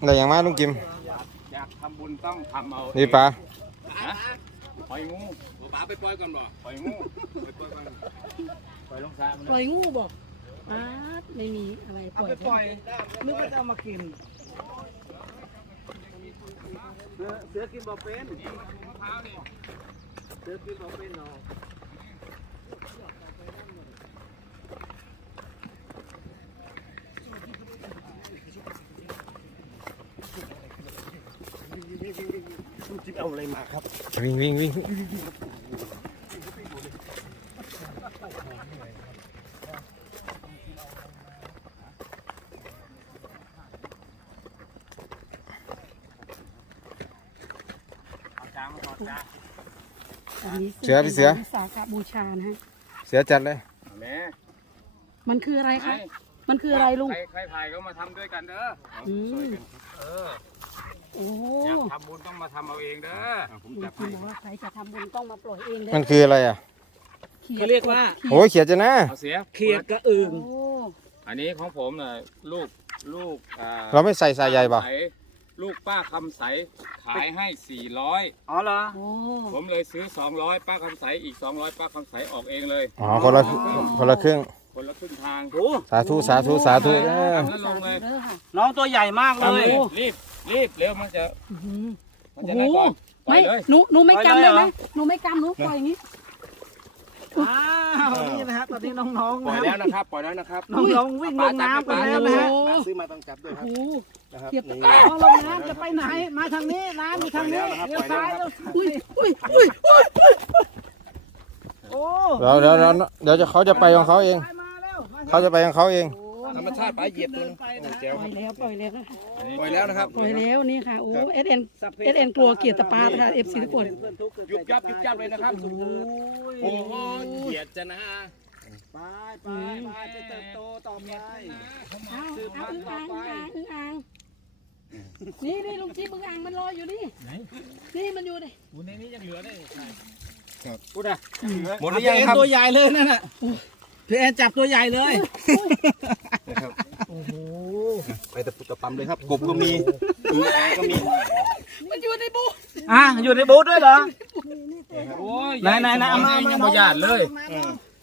อะไรอย่างมาลุงกิม อยากทำบุญต้องทำเอานี่ปลาฮะปล่อยงูป๋าไปปล่อยก่อนบ่ปล่อยงูปล่อยปล่อยปล่อยลงสระมันปล่อยงูบอกอ้าดไม่มีอะไรปล่อยปล่อยนึกว่าจะเอามากินเสือเสือกินบ่เป็นเสือกินบ่เป็นเนาะ วิ่งวิ่งวิ่งเอาจ้างมาก่อนจ้าอันนี้เสือพี่เสือวิสาขบูชานะฮะเสือจัดเลยแม่มันคืออะไรใครคะ มันคืออะไรลุง ใครใครถ่ายก็มาทำด้วยกันเด้อ อืม เออ โอ้อยากทำบุญต้องมาทำเอาเองเด้อผมลุงจับกิให้นบอกว่าใครจะทำบุญต้องมาปล่อยเองเลยมันคืออะไรอะเขาเรียกว่า โอ้ยเขียดจะนะ เอาเสียเขียดกระอึ่งโอ้อันนี้ของผมน่ะลูกลูกอ่าเราไม่ใส่สายใยป่ะใสลูกป้าคำใสขายให้ 400 อ๋อเหรอโอ้ผมเลยซื้อ 200 ป้าคำใสอีก 200 ป้าคำใสออกเองเลย อ๋อ คนละคนละครึ่ง คนละครึ่งทางโอ้สาธุสาธุสาธุเออแล้วลงเลยด้อค่ะน้องตัวใหญ่มากเลยรีบรีบเร็วมันจะอื้อหือมันจะได้ก่อนปล่ไม่อยเลย หนูหนูไม่ปล่อยกำเลเลยยเหรอนะหนูไม่กำหนูปล่อยอย่างนี้ อ้าวนี่นะฮะตอนนี้น้องๆปล่อยนะแล้วนะครับ ปล่อยแล้วนะครับน้องๆวิ่งลงน้ำกันแล้วนะฮะโอ้ซื้อมาต้องจับด้วยครับโห นะครับเทียบ นี่น้องลงน้ำจะไปไหน มาทางนี้ น้ำอยู่ทางนี้เลี้ยวซ้ายเลี้ยวซ้ายอุ้ยอุ้ยอุ้ยอุ้ยโอ้ เดี๋ยวเดี๋ยวเดี๋ยวเดี๋ยวจะเขาจะไปของเขาเองมาแล้วมา เขาจะไปของเขาเอง ธรรมชาติปลาเหยียบตัวนึงโอ้เจ๋วปล่อยแล้วปล่อยแล้วค่ะปล่อยแล้วนะครับปล่อยแล้วนี่ค่ะโอ้เอสเอ็นเอสเอ็นกลัวเกียรติปาค่ะเอฟซีทุกคนยุบยับยุบยับเลยนะครับโอ้โอ้ยเหยียดจะนะไปไปไปจะเติบโตต่อไปเอาเอาอึ้งอ่างอึ้งอ่างอึ้งอ่างนี่นี่ลุงจิ๊บอึ้งอ่างมันรออยู่นี่นี่มันอยู่นี่วันนี้ยังเหลือได้พูดอะหมดหรือยังครับตัวใหญ่เลยนั่นน่ะ พี่แอนจับตัวใหญ่เลย นะครับไปตะปุตะปั๊มเลยครับกบก็มีอึ่งอ่างก็มีมันอยู่ในบูอะอยู่ในบูธด้วยเหรอ โอ้ยไหนไหนไหนเอามายังไม่หยาดเลย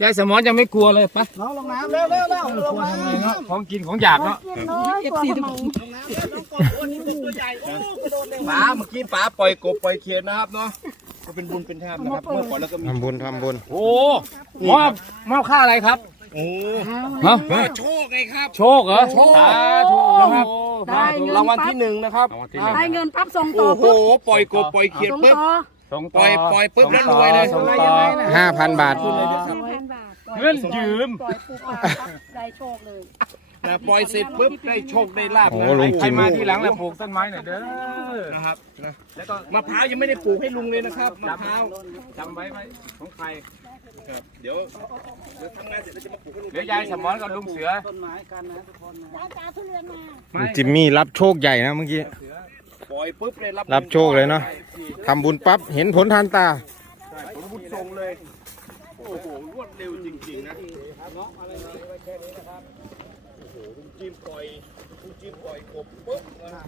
ยายสมอนยังไม่กลัวเลยปะน้องลงน้ำเร็วเร็วเร็วลงน้ำเนาะของกินของหยาดเนาะเอฟซีทุกคนตัวใหญ่โอ้กระโดดเร็วปลาเมื่อกี้ปลาปล่อยกบปล่อยเขียดนะครับเนาะ ก็เป็นบุญเป็นธรรมนะครับ เมื่อก่อนแล้วก็มีทำบุญทำบุญโอ้มอบมอบค่าอะไรครับโอ้ฮะโชคไงครับ โชคเหรอสาธุนะครับได้เงินรางวัลปั๊บที่หนึ่งนะครับรางวัลที่หนึ่งได้เงินปั๊บส่งต่โอ้อโหปุ๊บปล่อยกบปล่อยเขียดส่งปุ๊บต่อส่งปล่อยปล่อยปุ๊บแล้วรวยเลยส่งต่อห้าพันบาทห้าพันบาทปล่อยเงินยืมปล่อยปูปลาปั๊บได้โชคเลย นะปล่อยเสร็จปุ๊บได้โชคได้ลาบโอ้นะลุงใครมาที่หลังแล้วปลูกต้นไม้หน่อยเด้อนะครับนะแล้วก็มะพร้าวยังไม่ได้ปลูกให้ลุงเลยนะครับมะพร้าวจำไว้ไว้ของใครครับเดี๋ยวเดี๋ยวทำงานเสร็จแล้วจะมาปลูกให้ลุงเดี๋ยวยายสมอนกับลุงเสือต้นไม้กันนะทุกคนนะลุงจิมมี่รับโชคใหญ่นะเมื่อกี้ ปล่อยปุ๊บเลยรับรับโชคเลยเนาะทำบุญปั๊บเห็นผลทันตา ใช่ผมบุญส่งเลยโอ้โหรวดเร็วจริงๆนะโอ้โห ลุงจิมปล่อยลุงจิมปล่อยกบปุ๊บนะครับ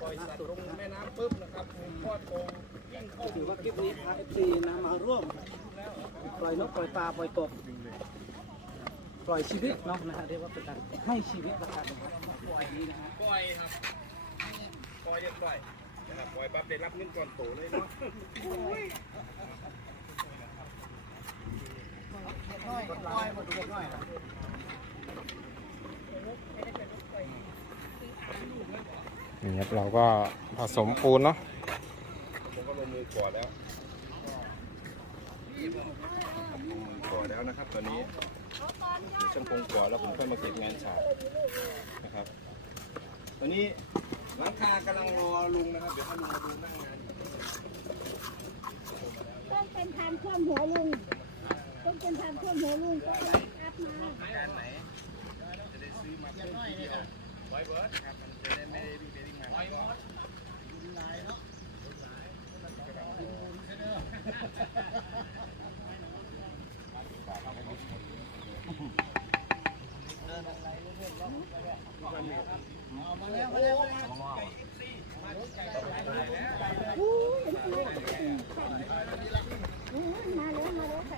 ปล่อยสัตว์ลงแม่น้ำปุ๊บนะครับทอดโกงยิ่งเข้าถือว่าคลิปนี้พาเอฟซีนะมาร่วม ปล่อยนกปล่อยปลาปล่อยกบปล่อยชีวิตเนาะนะฮะเรียกว่าเป็นการให้ชีวิตละกันนะครับปล่อยนี้นะฮะปล่อยครับปล่อยเรียบร้อยนะครับปล่อยปั๊บได้รับเงินก่อนโตเลยเนาะนี่ ครับเราก็ผสมปูนเนาะผมก็ลงมือก่อนแล้วลงมือก่อนแล้วนะครับตอนนี้ช่างคงก่อนแล้วผมค่อยมาเก็บงานฉาบนะครับ ตอนนี้หลังคากำลังรอลุงนะครับ เดี๋ยวให้ลุงมาดูหน้างานต้องเป็นทางเคลื่อนหัวลุง ต้องเป็นทางเคลื่อนหัวลุงต้อง อัพมา เ อุ้ยมาแล้วมาแล้วค่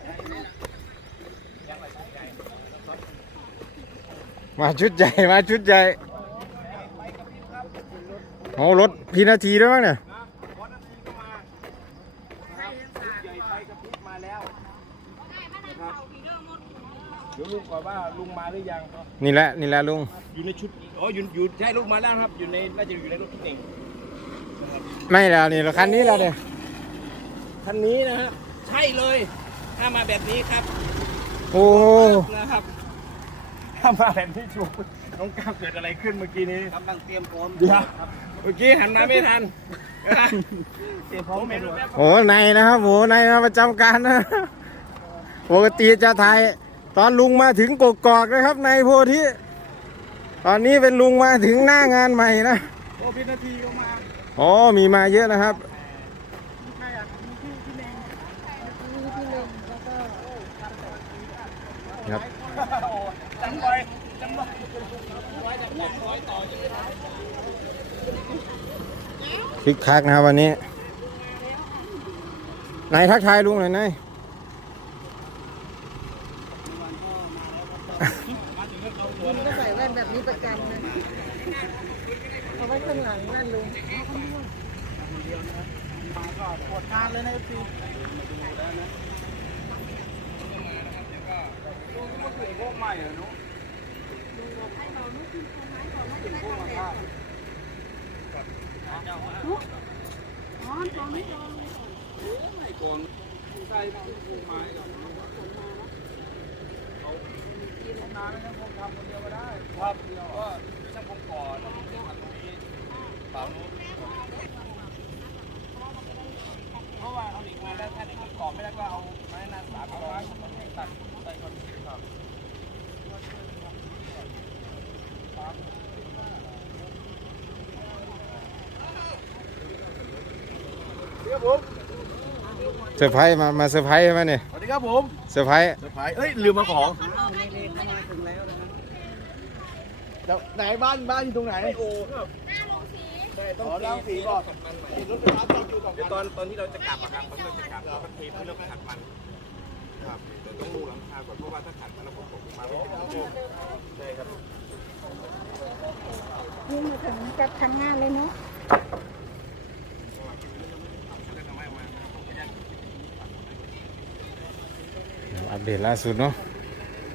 ะ มาชุดใหญ่มาชุดใหญ่โอ้รถพีนาทีด้วยมั้งเนี่ยเดี๋ยวลุงก่อนว่าลุงมาหรือยังนี่แหละนี่แหละลุง อยู่ในชุดอ๋ออยู่อยู่ใช่ลุงมาแล้วครับ อยู่ในน่าจะอยู่ในรถทุกสิ่งไม่แล้วนี่คันนี้แล้วเนี่ยคันนี้นะฮะใช่เลย ถ้ามาแบบนี้ครับ โอ้โหนะครับ ถ้ามาแบบนี้ชูน้องก้าวเกิดอะไรขึ้นเมื่อกี้นี้กำลังเตรียมพร้อมเดี๋ยวเมื่อกี้หันมาไม่ทันเตรียมพร้อมผมไปเห็นด้วยแว๊บโหในนะครับโหในมาประจำการนะปกติจะถ่ายตอนลุงมาถึงกกอกนะครับ ในโพธิตอนนี้เป็นลุงมาถึงหน้างานใหม่นะๆโอ้พินาทีก็มาอ๋อมีมาเยอะนะครับครับ จังเลยจังเลยคึกคักนะครับวันนี้นายทักทายลุงหน่อยนายลุงก็ใส่แว่นแบบนี้ประจำนะเอาไว้ข้างหลังนั่นลุงปวดทานเลยนะพี่ ครับเดียวก็ช่างคงก่อนแล้วผมจะทำตรงนี้เปล่านู้นเพราะว่าเอาเหล็กมาแล้วถ้าเหล็กมันกรอบไม่ได้ก็เอาไม้หน้าสามเอาไว้ตัดใส่ก่อนครับ เซอร์ไพรส์มามาเซอร์ไพรส์ใช่ไหมเนี่ยสวัสดีครับผมเซอร์ไพรส์เซอร์ไพรส์เอ้ยลืมมาของถึงแล้วนะเดี๋ยวไหนบ้านบ้านอยู่ตรงไหนโอ้ครับใช่ต้องล้างสีก่อนติดรถไฟฟ้าจอดอยู่สองตอนตอนที่เราจะกลับอะครับตอนที่เราจะกลับเราก็เทพื้นแล้วก็ขัดมัน ครับเดี๋ยวต้องรูหลังคาก่อนเพราะว่าถ้าขัดมันแล้วผมตกลงมาไม่เป็นโใช่ครับลุงมาถึงจะทำงานเลยเนาะอัปเดตล่าสุดเนาะอ